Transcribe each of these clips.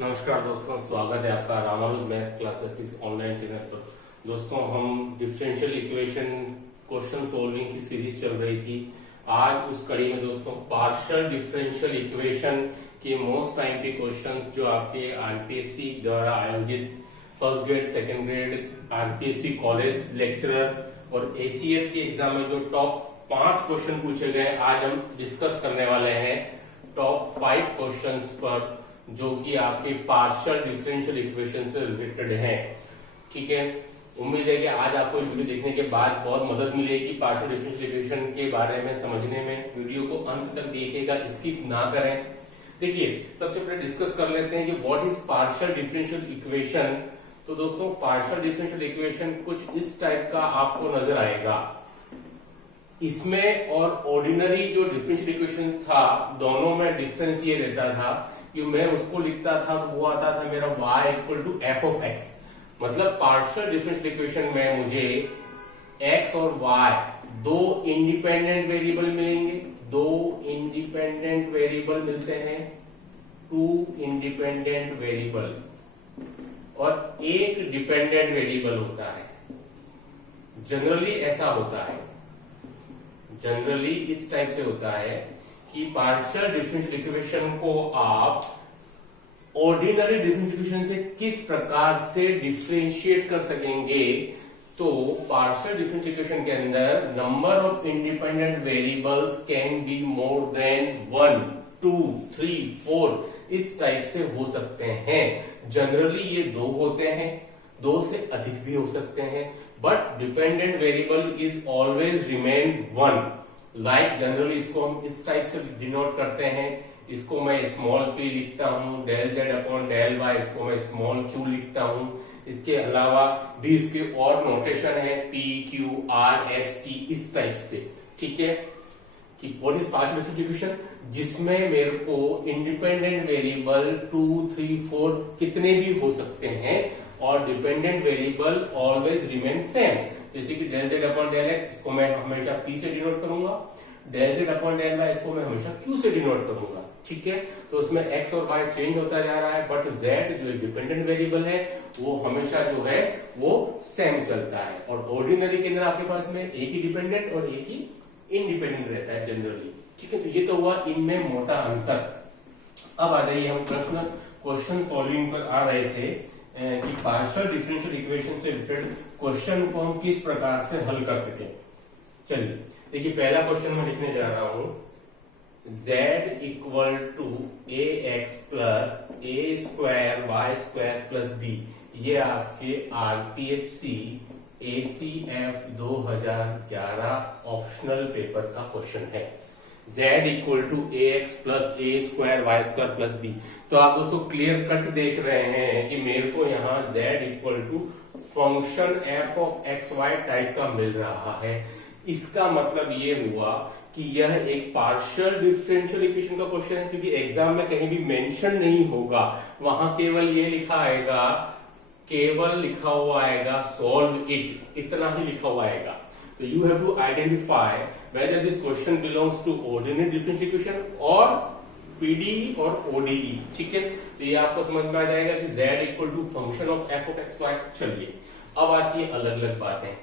नमस्कार दोस्तों, स्वागत है आपका रामानुज मैथ क्लासेस की ऑनलाइन चैनल पर। दोस्तों, हम डिफरेंशियल इक्वेशन क्वेश्चन सोल्विंग की सीरीज चल रही थी। आज उस कड़ी में दोस्तों पार्शियल डिफरेंशियल इक्वेशन के मोस्ट टाइम के क्वेश्चंस जो आपके आरपीएससी द्वारा आयोजित first grade, second grade, RPSC college lecturer और एसीएफ के एग्जाम में जो टॉप 5 क्वेश्चन पूछे गए, आज हम डिस्कस करने वाले हैं टॉप 5 क्वेश्चंस पर जो कि आपके पार्शियल डिफरेंशियल इक्वेशन से रिलेटेड हैं। ठीक है, उम्मीद है कि आज आपको इस वीडियो देखने के बाद बहुत मदद मिलेगी पार्शियल डिफरेंशियल इक्वेशन के बारे में समझने में। वीडियो को अंत तक देखिएगा, स्किप ना करें। देखिए, सबसे पहले डिस्कस कर लेते हैं कि what is partial differential equation. तो दोस्तों, पार्शियल डिफरेंशियल इक्वेशन कुछ इस टाइप का आपको नजर आएगा। इसमें और ऑर्डिनरी जो डिफरेंशियल इक्वेशन था, दोनों में डिफरेंस ये रहता था कि मैं उसको लिखता था तो वो आता था मेरा y equal to f of x. मतलब पार्शियल डिफरेंशियल इक्वेशन में मुझे x और y दो इंडिपेंडेंट वेरिएबल मिलेंगे, दो इंडिपेंडेंट वेरिएबल मिलते हैं, टू इंडिपेंडेंट वेरिएबल, और एक डिपेंडेंट वेरिएबल होता है। जनरली ऐसा होता है, जनरली इस टाइप से होता है कि पार्शियल डिफरेंशियल इक्वेशन को आप ऑर्डिनरी डिफरेंशियल इक्वेशन से किस प्रकार से डिफरेंशिएट कर सकेंगे। तो पार्शियल डिफरेंशियल इक्वेशन के अंदर number of independent variables can be more than 1, 2, 3, 4 इस टाइप से हो सकते हैं। जनरली ये 2 होते हैं, 2 से अधिक भी हो सकते हैं, but dependent variable is always remain 1। Like generally इसको हम इस टाइप से डिनोट करते हैं। इसको मैं स्मॉल p लिखता हूं, del z upon del y, इसको मैं स्मॉल q लिखता हूं। इसके अलावा भी इसके और नोटेशन है p, q, r, s, t इस टाइप से। ठीक है, कि what is partial differential equation, जिसमें मेरे को इंडिपेंडेंट वेरिएबल 2, 3, 4 कितने भी हो सकते हैं और dependent variable always remain same. जैसे कि del z upon del x, इसको मैं हमेशा p से डिनोट करूंगा, del z upon del y इसको मैं हमेशा q से डिनोट करूंगा। ठीक है, तो उसमें x और y चेंज होता जा रहा है, बट z जो डिपेंडेंट वेरिएबल है वो हमेशा जो है वो सेम चलता है। और ऑर्डिनरी के अंदर आपके पास में एक ही डिपेंडेंट और एक ही इंडिपेंडेंट रहता है जनरली। ठीक है, तो ये तो हुआ इनमें मोटा अंतर। अब आ जाइए, हम क्वेश्चन सॉल्विंग पर आ रहे थे कि पार्शियल डिफरेंशियल इक्वेशन से रिलेटेड क्वेश्चन को हम किस प्रकार से हल कर सकें। चलिए देखिए, पहला क्वेश्चन मैं लिखने जा रहा हूं, z equal to a x plus a square y square plus b. ये आपके आरपीएससी एसीएफ 2011 ऑप्शनल पेपर का क्वेश्चन है। z equal to a x plus a square y square plus b. तो आप दोस्तों क्लियर कट देख रहे हैं कि मेरे को यहाँ z equal to function f of x y type का मिल रहा है। इसका मतलब ये हुआ कि यह एक पार्शियल डिफरेंशियल इक्वेशन का क्वेश्चन है, क्योंकि एग्जाम में कहीं भी मेंशन नहीं होगा, वहां केवल ये लिखा आएगा, केवल लिखा हुआ आएगा सॉल्व इट, इतना ही लिखा हुआ आएगा। तो you have to identify whether this question belongs to ordinary differential equation और पीडीई और ओडीई। ठीक है, तो ये आपको समझ में आ जाएगा कि z equal to function of f of x y. चलिए अब आती है अलग अलग बातें।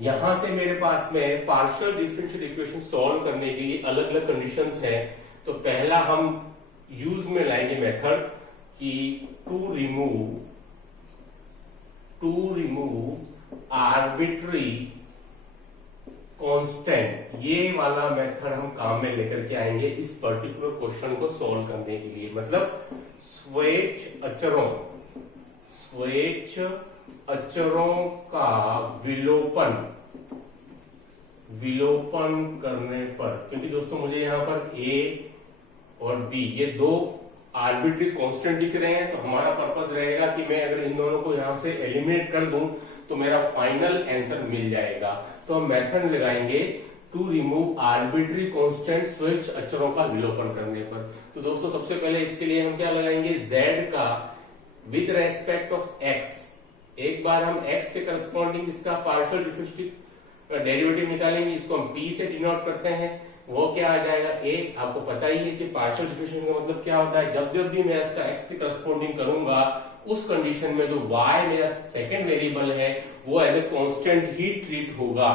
यहां से मेरे पास में पार्शियल डिफरेंशियल इक्वेशन सॉल्व करने के लिए अलग अलग कंडीशंस हैं। तो पहला हम यूज में लाएंगे मेथड कि टू रिमूव आर्बिट्री कांस्टेंट। ये वाला मेथड हम काम में लेकर के आएंगे इस पर्टिकुलर क्वेश्चन को सॉल्व करने के लिए। मतलब स्वेच्छ अचरों का विलोपन करने पर, क्योंकि दोस्तों मुझे यहाँ पर a और b ये दो आर्बिट्री कांस्टेंट दिख रहे हैं, तो हमारा पर्पस रहेगा कि मैं अगर इन दोनों को यहाँ से एलिमिनेट कर दूं तो मेरा फाइनल आंसर मिल जाएगा। तो हम मेथड लगाएंगे टू रिमूव आर्बिट्री कांस्टेंट स्वेच्छ अचरों का विलोपन करने पर। तो दोस्तों सबसे पहले इसके लिए हम क्या लगाएंगे, z का विद रेस्पेक्ट ऑफ x। एक बार हम x के करस्पॉन्डिंग इसका पार्शियल डेरिवेटिव निकालेंगे, इसको हम p से डिनोट करते हैं। वो क्या आ जाएगा ए। आपको पता ही है कि पार्शियल डिफरेंशिएशन का मतलब क्या होता है, जब जब भी मैं इसका एक्स के करस्पॉन्डिंग करूंगा उस कंडीशन में जो वाई मेरा सेकंड वेरिएबल है वो एज ए कांस्टेंट ही ट्रीट होगा।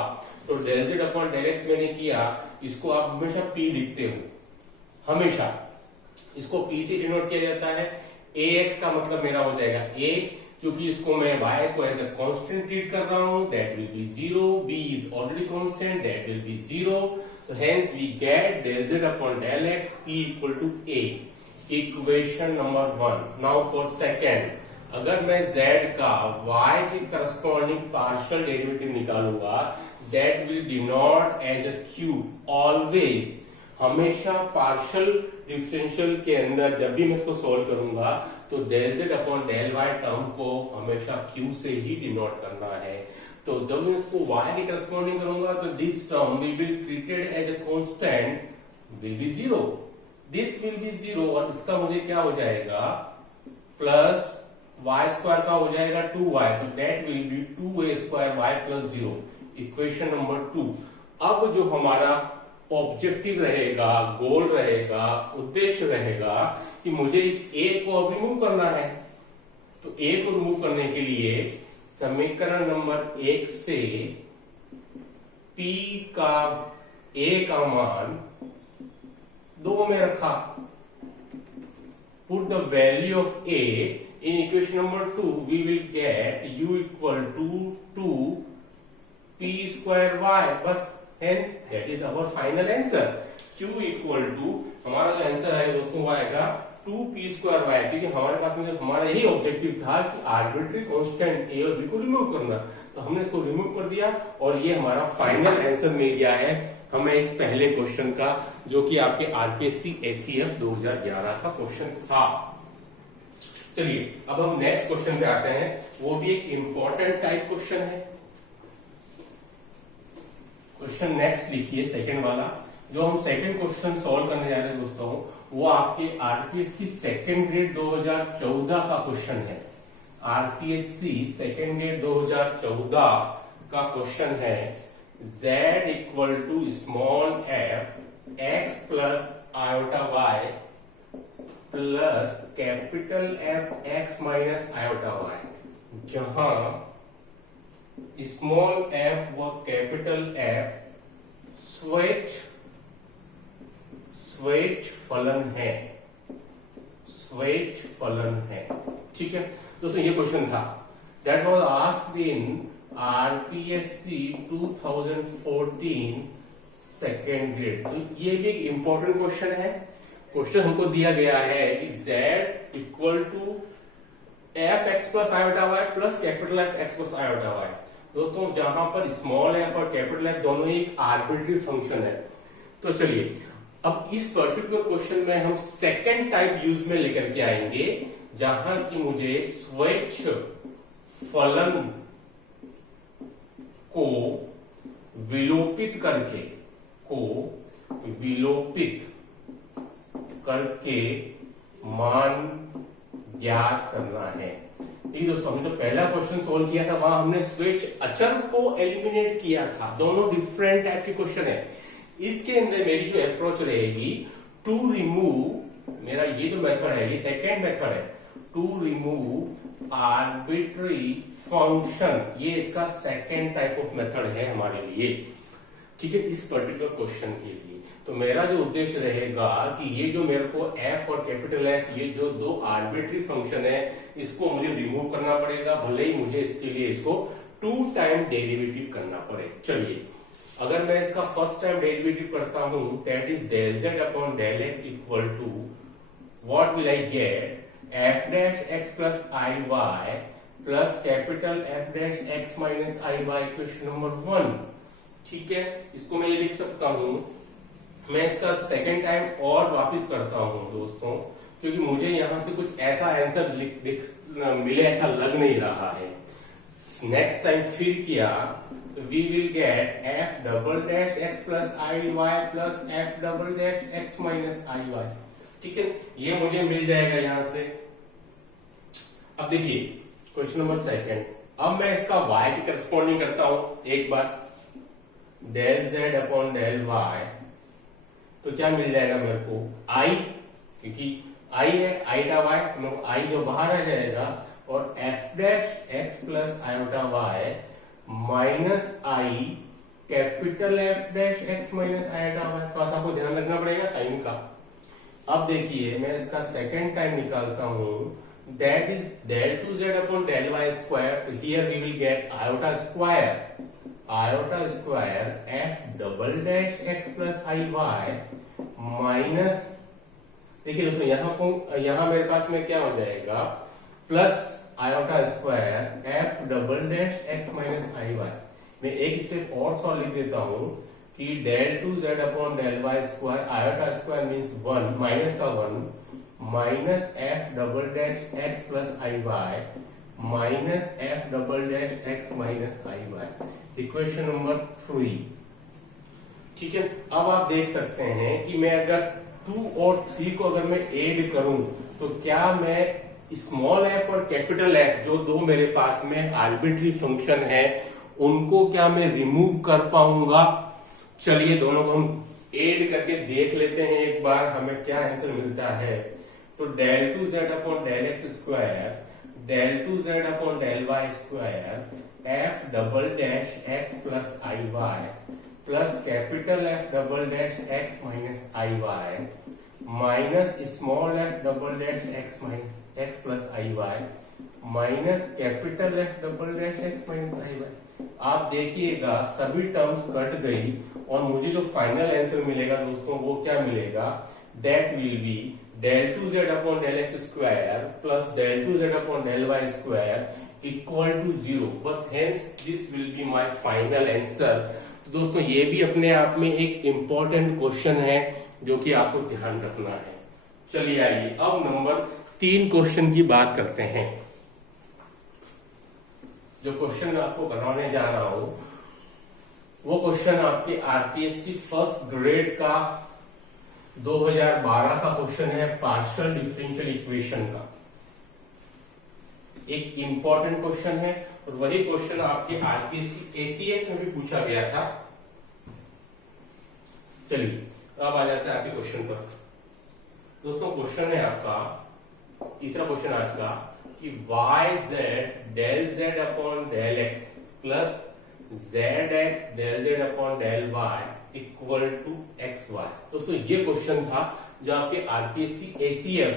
तो del z upon del x मैंने किया, इसको आप हमेशा पी लिखते हो, हमेशा इसको पी से डिनोट किया जाता है। ए एक्स का मतलब मेरा हो जाएगा ए, क्योंकि इसको मैं y को एज ए कांस्टेंट ट्रीट कर रहा हूं, that will be 0, b is already constant, that will be 0, so hence we get del z upon del x p equal to a, equation number 1। now for second, अगर मैं z का y के corresponding partial derivative निकालूंगा, that will denote as a q, always, हमेशा partial differential के अंदर जब भी मैं इसको सॉल्व करूंगा तो del z upon del y term को हमेशा q से ही डिनोट करना है। तो जब मैं इसको y के करस्पॉन्डिंग करूंगा तो this term will be treated as a constant, will be 0, this will be 0, और इसका मुझे क्या हो जाएगा प्लस y स्क्वायर का हो जाएगा 2y, तो that will B 2a square y plus 0, equation number 2। अब जो हमारा ऑब्जेक्टिव रहेगा, गोल रहेगा, उद्देश्य रहेगा कि मुझे इस a को अब रिमूव करना है। तो a को रिमूव करने के लिए समीकरण नंबर 1 से p का a का मान 2 में रखा, put the value of a in equation number 2, we will get u equal to 2 p square y, बस hence that is our final answer। q equal to हमारा जो आंसर है दोस्तों वो आएगा 2p स्क्वायर y, क्योंकि हमारे पास में हमारा यही ऑब्जेक्टिव था कि आर्बिट्री कांस्टेंट a और b को रिमूव करना, तो हमने इसको रिमूव कर दिया और ये हमारा फाइनल आंसर मिल गया है हमें इस पहले क्वेश्चन का, जो कि आपके आरपीएससी एसीएफ 2011 का क्वेश्चन था। चलिए अब हम नेक्स्ट क्वेश्चन पे आते हैं, वो भी एक इंपॉर्टेंट टाइप क्वेश्चन है। क्वेश्चन नेक्स्ट लिखिए, सेकंड वाला, जो हम सेकंड क्वेश्चन सॉल्व करने जा रहे हैं दोस्तों, वो आपके आरपीएससी सेकंड ग्रेड 2014 का क्वेश्चन है। आरपीएससी सेकंड ग्रेड 2014 का क्वेश्चन है, z equal to small f x plus iota y plus capital F x minus iota y, जहां स्मॉल f व कैपिटल F स्वेच्छ फलन है, स्वेच्छ फलन है। ठीक है दोस्तों, ये क्वेश्चन था that was asked in RPSC 2014 second grade. तो ये भी एक इंपॉर्टेंट क्वेश्चन है। क्वेश्चन हमको दिया गया है कि z equal to f x plus iota y plus capital f x plus iota y. दोस्तों जहां पर स्मॉल एफ और कैपिटल एफ दोनों ही एक आर्बिट्री फंक्शन है। तो चलिए अब इस पर्टिकुलर क्वेश्चन में हम सेकंड टाइप यूज में लेकर के आएंगे, जहां की मुझे स्वेच्छ फलन को विलोपित करके मान ज्ञात करना है। ठीक दोस्तों, हमने जो पहला क्वेश्चन सोल्व किया था वहां हमने स्वेच्छ अचर को एलिमिनेट किया था। दोनों डिफरेंट टाइप के क्वेश्चन है। इसके अंदर मेरी जो अप्रोच रहेगी टू रिमूव, मेरा ये जो मेथड है ये सेकेंड मेथड है, टू रिमूव आर्बिट्री फंक्शन, ये इसका सेकेंड टाइप ऑफ मेथड है हमारे लिए। ठीक है, इस पर्टिकुलर क्वेश्चन के लिए तो मेरा जो उद्देश्य रहेगा कि ये जो मेरे को f और कैपिटल F, ये जो दो आर्बिट्री फंक्शन है, इसको मुझे रिमूव करना पड़ेगा, भले ही मुझे इसके लिए इसको 2 टाइम डेरिवेटिव करना पड़े। चलिए अगर मैं इसका फर्स्ट टाइम डेरिवेटिव करता हूं, that is del z upon del x equal to what will I get, f dash x plus I Y plus capital F dash x minus I Y, equation number 1। ठीक है, इसको मैं ये लिख सकता हूं। मैं इसका सेकेंड टाइम और वापस करता हूं दोस्तों, क्योंकि मुझे यहां से कुछ ऐसा आंसर मिले ऐसा लग नहीं रहा है। नेक्स्ट टाइम फिर किया तो we will get f double dash x plus I Y plus f double dash x minus I y. ठीक है, ये मुझे मिल जाएगा यहां से। अब देखिए क्वेश्चन नंबर सेकेंड, अब मैं इसका y के करस्पॉन्डिंग करता हूं एक बार, del z upon del y तो क्या मिल जाएगा मेरे को आई, क्योंकि आई है आईटा वाई, तो आई जो बाहर आ जाएगा, और f dash x plus iota y minus i capital f dash x minus iota y. थोड़ा सा आपको ध्यान रखना पड़ेगा साइन का। अब देखिए मैं इसका सेकेंड टाइम निकालता हूं, that is del 2z upon del y square. तो here we will get iota square F double dash x plus I Y minus, देखिए दोस्तों यहाँ मेरे पास में क्या हो जाएगा, plus iota square F double dash x minus आई वाई। मैं एक स्टेप और सॉल्व लिख देता हूं कि del 2z upon del y square, iota square means 1 minus का 1 minus F double dash x plus आई Y minus F double dash x minus आई Y, equation number 3। ठीक है, अब आप देख सकते हैं कि मैं अगर 2 और 3 को अगर मैं ऐड करूं तो क्या मैं स्मॉल एफ और कैपिटल एफ जो दो मेरे पास में आर्बिट्री फंक्शन है उनको क्या मैं रिमूव कर पाऊंगा। चलिए दोनों को हम ऐड करके देख लेते हैं एक बार, हमें क्या आंसर मिलता है। तो del 2z upon del x square del 2z upon del y square F double dash x plus आई Y plus capital F double dash x minus आई Y minus small F double dash x minus X plus आई Y minus capital F double dash x minus आई Y. आप देखिएगा सभी terms cut गई और मुझे जो final answer मिलेगा दोस्तों वो क्या मिलेगा, that will be del 2z upon del x square plus del 2z upon del y square equal to 0। बस hence this will be my final answer. तो दोस्तों ये भी अपने आप में एक इंपॉर्टेंट क्वेश्चन है जो कि आपको ध्यान रखना है। चलिए आइए अब नंबर 3 क्वेश्चन की बात करते हैं। जो क्वेश्चन आपको बनाने जा रहा हूं वो क्वेश्चन आपके आरपीएससी फर्स्ट ग्रेड का 2012 का क्वेश्चन है, पार्शियल डिफरेंशियल इक्वेशन का एक इंपॉर्टेंट क्वेश्चन है और वही क्वेश्चन आपके आरपीएससी एसीएफ में भी पूछा गया था। चलिए अब आ जाता है आपके क्वेश्चन पर। दोस्तों क्वेश्चन है आपका तीसरा क्वेश्चन आज का कि yz del z upon del x प्लस zx del z upon del y equal to xy। दोस्तों ये क्वेश्चन था जो आपके आरपीएससी एसीएफ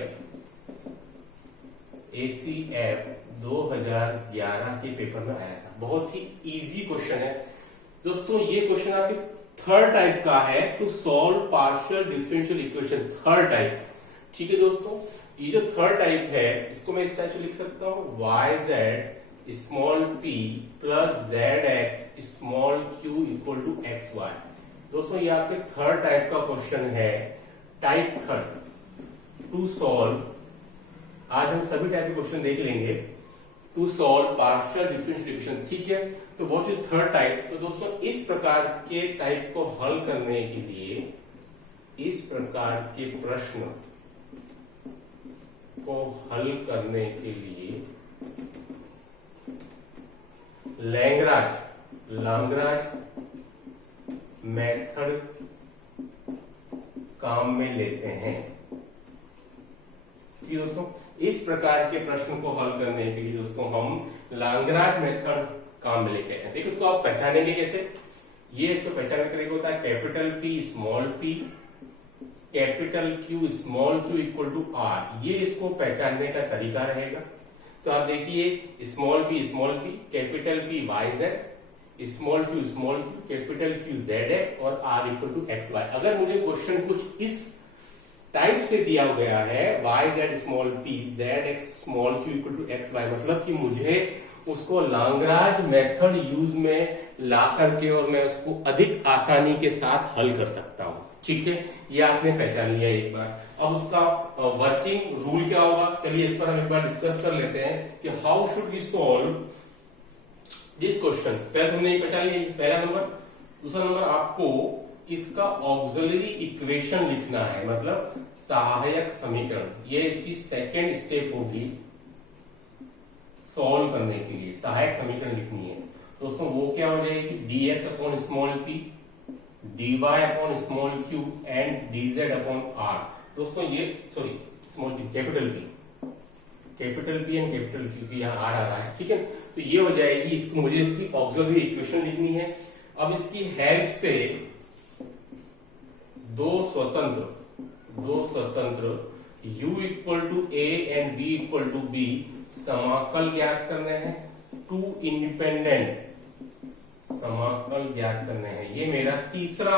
2011 के पेपर में आया था। बहुत ही इजी क्वेश्चन है दोस्तों। ये क्वेश्चन आपके थर्ड टाइप का है, to solve partial differential equation third type. ठीक है दोस्तों, ये जो थर्ड टाइप है इसको मैं इस टाइप से लिख सकता हूं, yz small p plus zx small q equal to xy। दोस्तों ये आपके थर्ड टाइप का क्वेश्चन है, टाइप थर्ड। टू सॉल्व, आज हम सभी टाइप के क्वेश्चन देख लेंगे। To solve partial differential equation, ठीक है। तो व्हाट इज थर्ड टाइप? तो दोस्तों इस प्रकार के टाइप को हल करने के लिए, इस प्रकार के प्रश्न को हल करने के लिए लैग्रांज मेथड काम में लेते हैं। कि दोस्तों इस प्रकार के प्रश्न को हल करने के लिए दोस्तों हम लैग्रांज मेथड काम में लेते हैं। देखिए उसको आप पहचानेंगे कैसे? ये इसको पहचानने का तरीका होता है capital P small p capital Q small q equal to R। ये इसको पहचानने का तरीका रहेगा। तो आप देखिए small p capital P yz small q capital Q zx और R इक्वल टू xy। अगर मुझे क्वेश्चन कुछ इस टाइप से दिया गया है yz small p zx small q equal to xy, मतलब कि मुझे उसको लैग्रांज मेथड यूज में ला करके और मैं उसको अधिक आसानी के साथ हल कर सकता हूं। ठीक है, ये आपने पहचान लिया एक बार। अब उसका वर्किंग रूल क्या होगा, चलिए इस पर हम एक बार डिस्कस कर लेते हैं कि how should we solve this question. पहले तुमने ये पहचान लिया पहला नंबर। दूसरा नंबर आपको इसका ऑक्सिलरी इक्वेशन लिखना है, मतलब सहायक समीकरण। ये इसकी सेकेंड स्टेप होगी सॉल्व करने के लिए, सहायक समीकरण लिखनी है। दोस्तों वो क्या हो जाएगी, dx upon small p dy upon small Q and dz upon r। दोस्तों ये sorry small Q capital P and capital Q की यहाँ r आ रहा है, ठीक है। तो ये हो जाएगी, इसको मुझे इसकी ऑक्सिलरी इक्वेशन लिखनी है। अब इसकी हेल्प से दो स्वतंत्र u equal to a and v equal to b समाकल ज्ञात करने हैं, टू इंडिपेंडेंट समाकल ज्ञात करने हैं। ये मेरा तीसरा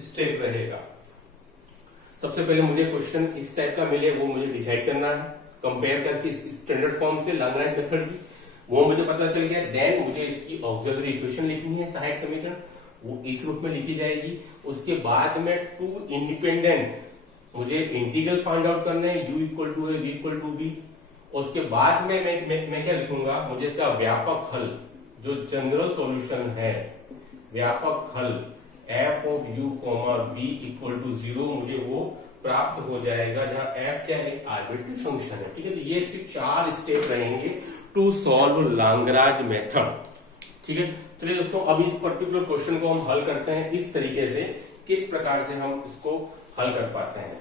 स्टेप रहेगा। सबसे पहले मुझे क्वेश्चन इस टाइप का मिले, वो मुझे डिसाइड करना है कंपेयर करके स्टैंडर्ड फॉर्म से लैग्रेंज मेथड की, वो मुझे पता चल गया। देन मुझे इसकी ऑक्सिलरी इक्वेशन लिखनी है, सहायक समीकरण, वो इस रूप में लिखी जाएगी। उसके बाद में टू इंडिपेंडेंट मुझे इंटीग्रल फाइंड आउट करना है, u equal to v equal to b। उसके बाद में मैं क्या लिखूंगा, मुझे इसका व्यापक हल, जो जनरल सॉल्यूशन है, व्यापक हल f of u v equal to 0 मुझे वो प्राप्त हो जाएगा, जहां f क्या है, एक आर्बिट्री फंक्शन है, ठीक है। तो ये इसके 4 स्टेप रहेंगे टू सॉल्व लैग्रेंज मेथड, ठीक है। चलिए दोस्तों, अब इस पर्टिकुलर क्वेश्चन को हम हल करते हैं इस तरीके से, किस प्रकार से हम इसको हल कर पाते हैं,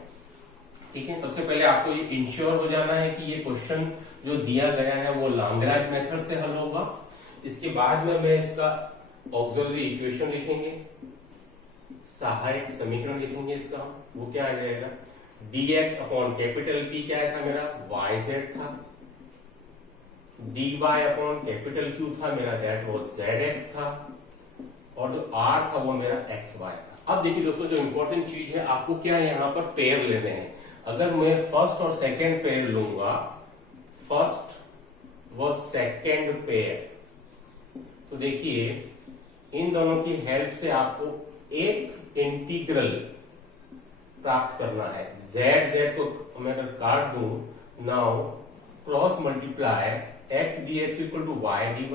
ठीक है। सबसे पहले आपको ये इंश्योर हो जाना है कि ये क्वेश्चन जो दिया गया है वो लैग्रेंज मेथड से हल होगा। इसके बाद में मैं इसका ऑक्सिलरी इक्वेशन लिखेंगे, सहायक समीकरण लिखेंगे इसका, वो क्या आ जाएगा, dx अपॉन कैपिटल P क्या था मेरा, yz था, dy अपॉन कैपिटल Q था मेरा, दैट वाज zx था, और जो r था वो मेरा xy था। अब देखिए दोस्तों, जो इंपॉर्टेंट चीज है, आपको क्या यहाँ पर पेयर लेने हैं। अगर मैं फर्स्ट और सेकेंड पेयर लूंगा, फर्स्ट व सेकेंड पेयर, तो देखिए इन दोनों की हेल्प से आपको एक इंटीग्रल प्राप्त करना है। z को मैं अगर काट दूं, now cross multiply x dx equal to y dy,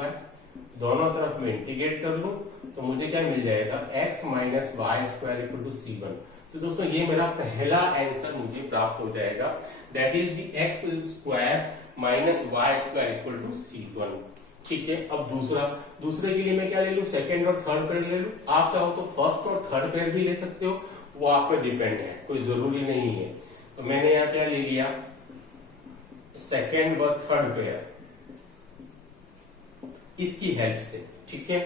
दोनों तरफ में इंटीग्रेट कर लूं तो मुझे क्या मिल जाएगा, x minus y square equal to c1। तो दोस्तों ये मेरा पहला आंसर मुझे प्राप्त हो जाएगा, that is the x square minus y square equal to c1, ठीक है। अब दूसरे के लिए मैं क्या ले लूं, सेकेंड और थर्ड पेयर ले लूं। आप चाहो तो फर्स्ट और थर्ड पेयर भी ले सकते हो, वो आप पे डिपेंड है, कोई जरूरी नहीं है। तो मैंने यहाँ क्या ले लिया, सेकेंड व थर्ड पेयर, इसकी हेल्प से, ठीक है।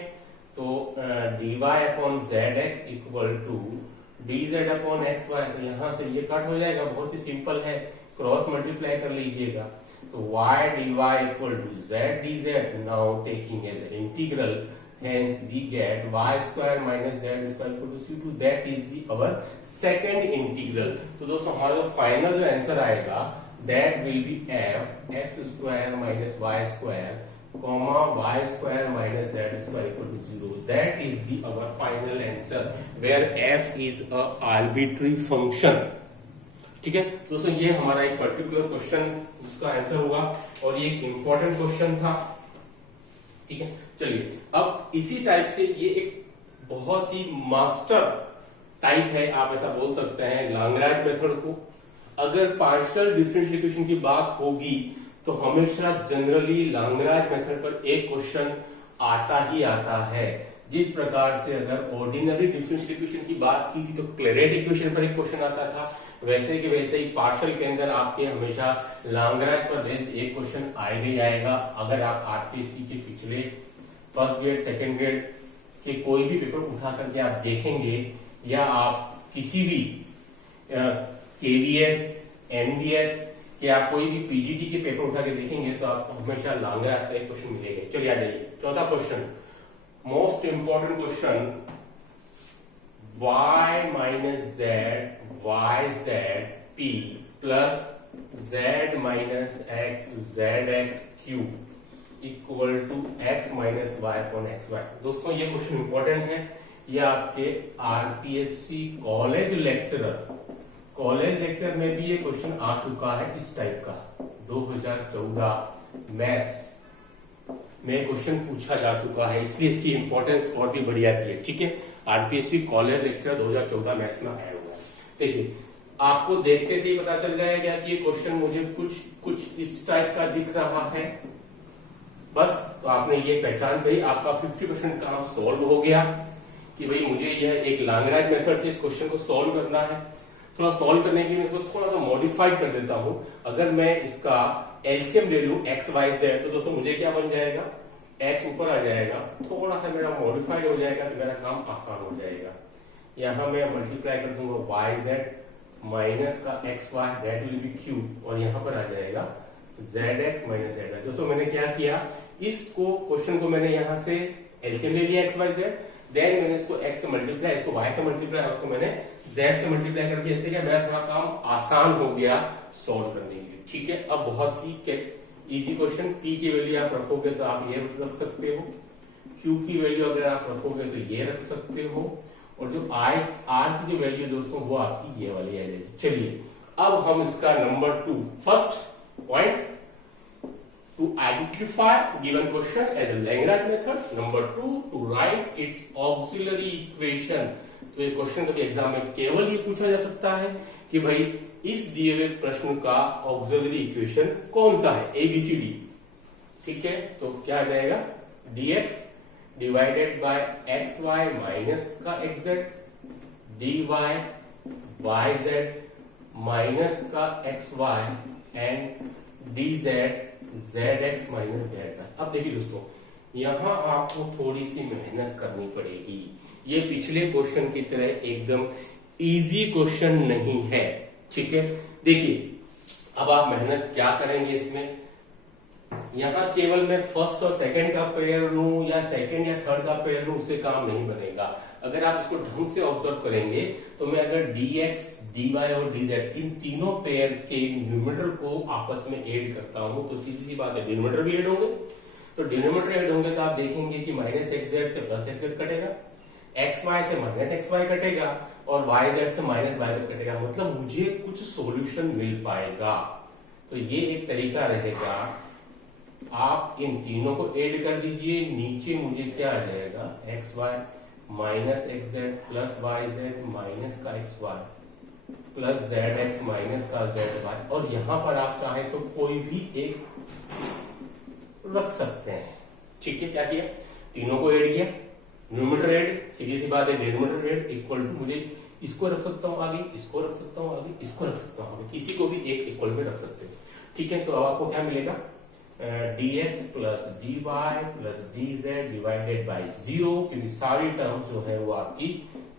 तो dy upon z x equal to dz upon x y, तो यहां से ये कट हो जाएगा, बहुत ही सिंपल है, क्रॉस मल्टीप्लाई कर लीजिएगा। तो y dy equal to z dz, now taking as integral, hence we get y square minus z square equal to c2, that is the our second integral। तो दोस्तों हमारा जो फाइनल जो answer आएगा, that will be f x square minus y square comma y square minus z square equal to 0, that is the our final answer where f is a arbitrary function, ठीक है। दोस्तों ये हमारा एक particular question जिसका answer होगा, और ये एक इंपॉर्टेंट क्वेश्चन था, ठीक है। चलिए अब इसी टाइप से ये एक बहुत ही मास्टर टाइप है, आप ऐसा बोल सकते हैं, लैग्रेंज मेथड को। अगर पार्शियल डिफरेंशियल इक्वेशन की बात होगी तो हमेशा जनरली लैग्रेंज मेथड पर एक क्वेश्चन आता ही आता है। जिस प्रकार से अगर ऑर्डिनरी डिफरेंशियल इक्वेशन की बात की थी तो क्लेरेट इक्वेशन पर एक क्वेश्चन आता था, वैसे के वैसे ही पार्शियल के अंदर आपके हमेशा लैग्रेंज पर बेस्ड एक क्वेश्चन आएगा ही आएगा। अगर आप आरपीएससी के पिछले फर्स्ट ग्रेड सेकेंड ग्रेड के कोई भी पेपर उठा करके आप देखेंगे, या आप किसी भी केवीएस एनडीएस या कोई भी पीजीटी के पेपर उठा के देखेंगे तो आपको हमेशा लैग्रेंज का एक क्वेश्चन मिलेगा। चलिए आ जाइए, चौथा question, most important question, y minus z y z p plus z minus x z x q equal to x minus y upon x y. दोस्तों ये क्वेश्चन इंपॉर्टेंट है, ये आपके आरपीएससी कॉलेज लेक्चर में भी ये क्वेश्चन आ चुका है इस टाइप का। 2014 मैथ्स में क्वेश्चन पूछा जा चुका है, इसलिए इसकी इंपॉर्टेंस और भी बढ़ जाती है, ठीक है। आरपीएससी कॉलेज लेक्चर 2014 मैथ्स में आया हुआ है। देखिए आपको देखते ही पता चल जाएगा कि ये क्वेश्चन मुझे कुछ इस टाइप का दिख रहा है, बस तो आपने ये पहचान गई, आपका 50% काम सॉल्व हो गया कि भाई मुझे यह एक लैग्रेंज मेथड से इस क्वेश्चन को सॉल्व करना है। थोड़ा सॉल्व करने के लिए इसको थोड़ा सा मॉडिफाइड कर देता हूं। अगर मैं इसका एलसीएम ले लूं एक्स वाई जेड, तो दोस्तों मुझे क्या बन जाएगा, एक्स ऊपर आ जाएगा, थोड़ा सा मेरा मॉडिफाइड हो जाएगा, तो मेरा काम आसान हो जाएगा। यहां मैं मल्टीप्लाई कर दूंगा वाई जेड माइनस का x y, that will be q, और यहां पर आ जाएगा z x minus z y. दोस्तों मैंने क्या किया, इसको क्वेश्चन को मैंने यहां से एलसीएम ले लिया एक्स वाई जेड, देन मैंने इसको x से मल्टीप्लाई, इसको y से मल्टीप्लाई, उसको मैंने z से मल्टीप्लाई कर दिया। इससे क्या मेरा थोड़ा काम आसान हो गया सॉल्व करने के लिए। ठीक है, अब बहुत ही इजी क्वेश्चन, p की वैल्यू आप रखोगे तो आप ये रख सकते हो, q की वैल्यू अगर आप रखोगे तो ये रख सकते हो, और जो r की वैल्यू दोस्तों वो आपकी ये वाली आ जाएगी। चलिए अब हम इसका number 2 first point, to identify given question as a Lagrange method, number 2 to write its auxiliary equation। तो ये क्वेश्चन कभी एग्जाम में केवल ये पूछा जा सकता है कि भाई इस दिए हुए प्रश्न का ऑक्सिलरी इक्वेशन कौन सा है, ABCD। ठीक है, तो क्या आ जाएगा, dx divided by x Y minus का xz, dy yz माइनस का xy and dz zx minus z। अब देखिए दोस्तों, यहां आपको थोड़ी सी मेहनत करनी पड़ेगी। ये पिछले क्वेश्चन की तरह एकदम इजी क्वेश्चन नहीं है। ठीक है, देखिए अब आप मेहनत क्या करेंगे इसमें, यहां केवल मैं फर्स्ट और सेकंड का पेयर लूं या सेकंड या थर्ड का पेयर लूं, उससे काम नहीं बनेगा। अगर आप इसको ढंग से ऑब्जर्व करेंगे तो मैं अगर dx dy और dz इन तीनों पेयर के न्यूमरेटर को आपस में ऐड करता हूं तो सीधी सी बात है डिनोमिनेटर भी ऐड होंगे। तो डिनोमिनेटर ऐड होंगे तो आप देखेंगे कि माइनस एक्स जेड से प्लस एक्स जेड कटेगा, एक्स वाई से माइनस एक्स वाई कटेगा, और वाई जेड से माइनस वाई जेड कटेगा। मतलब मुझे कुछ सॉल्यूशन मिल पाएगा। तो ये एक तरीका रहेगा, आप इन तीनों को ऐड कर दीजिए, नीचे मुझे क्या आ जाएगा, X Y minus x Z plus Y Z minus का x Y plus Z x minus का जेड वाई, और यहां पर आप चाहे तो कोई भी एक रख सकते हैं। ठीक है, क्या किया, तीनों को ऐड किया, न्यूमरेटर ऐड, सीधी सी बात है डिनोमिनेटर ऐड इक्वल टू, मुझे इसको रख सकता हूं आगे, इसको रख सकता हूं आगे, इसको रख सकता हूं आगे, किसी को भी एक इक्वल में रख सकते हो। ठीक है, तो अब आपको क्या मिलेगा, dx plus dy plus dz divided by 0, क्योंकि सारी टर्म्स जो है वो आपकी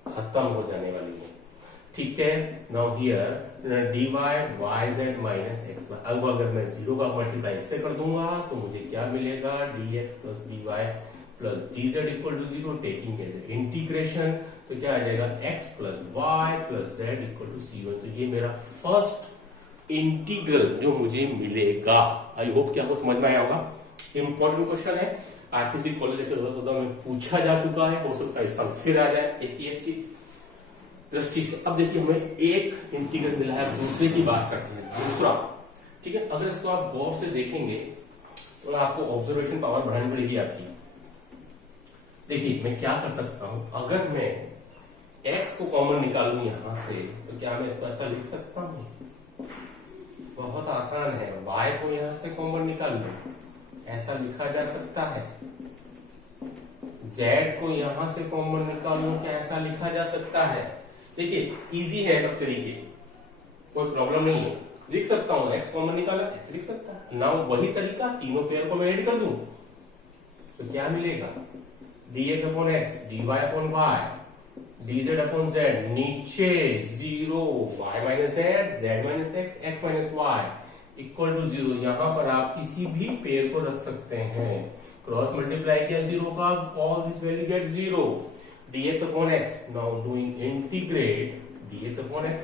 खत्म हो जाने वाली है। ठीक है, now here dy yz minus x. अब अगर मैं 0 का मल्टीप्लाई इससे कर दूंगा तो मुझे क्या मिलेगा, dx plus dy plus dz equal to 0, taking as integration, तो क्या आ जाएगा, x plus y plus z equal to 0। तो ये मेरा फर्स्ट इंटीग्रल जो मुझे मिलेगा। आई होप कि आपको समझ में आया होगा। इंपॉर्टेंट क्वेश्चन है, आरपीसी कॉलेज में पूछा जा चुका है, हो सकता है सब फिर आ जाए एसीएफ की दृष्टि से। अब देखिए हमें एक इंटीग्रल मिला है, दूसरे की बात करते हैं, दूसरा। ठीक है, अगर इसको आप गौर से देखेंगे तो आपको ऑब्जर्वेशन पावर बढ़ानी पड़ेगी आपकी। देखिए मैं क्या कर सकता हूं, अगर मैं x को कॉमन निकालूं यहां से, तो क्या मैं इसको ऐसा लिख सकता हूं, बहुत आसान है, y को यहां से कॉमन निकाल लो, ऐसा लिखा जा सकता है। z को यहां से कॉमन निकाल लो, क्या ऐसा लिखा जा सकता है। देखिए इजी है सब तरीके, कोई प्रॉब्लम नहीं है, लिख सकता हूं, x कॉमन निकाला ऐसे लिख सकता है ना। वही तरीका, तीनों पेयर को मैं ऐड कर दूं तो क्या मिलेगा, dx upon x, dy upon y, dz upon z, नीचे 0, y minus z, z minus x, x minus y equal to 0। यहां पर आप किसी भी पेयर को रख सकते हैं, क्रॉस मल्टीप्लाई किया 0 का, all this value gate 0, dx upon x, now doing integrate dx upon x,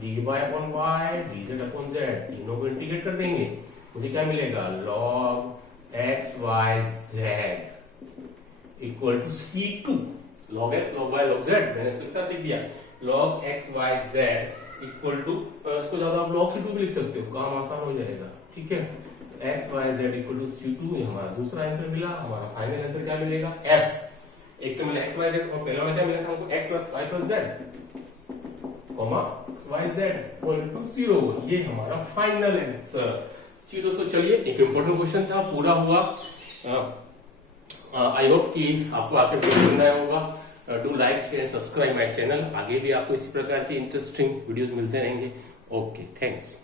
dy upon y, dz upon z, तीनों को इंटीग्रेट कर देंगे, मुझे क्या मिलेगा, log x y z equal to c2, log x log y log z, मैंने इसको एक साथ लिख दिया, log x y z equal to, इसको ज्यादा आप log c2 भी लिख सकते हो, काम आसान हो जाएगा। ठीक है, x y z equal to c2, ये हमारा दूसरा आंसर मिला। हमारा फाइनल आंसर क्या मिलेगा, f। एक तो मिला x y z, और पहला में क्या मिला था हमको, x plus y plus z comma x y z equal to 0, ये हमारा फाइनल आंसर। जी दोस्तों, चलिए एक इंपॉर्टेंट क्वेश्चन था, पूरा हुआ। आई होप कि आपको आपके पसंद आया होगा। Do like share subscribe my channel. आगे भी आपको इसी प्रकार की इंटरेस्टिंग वीडियोस मिलते रहेंगे। Okay, thanks.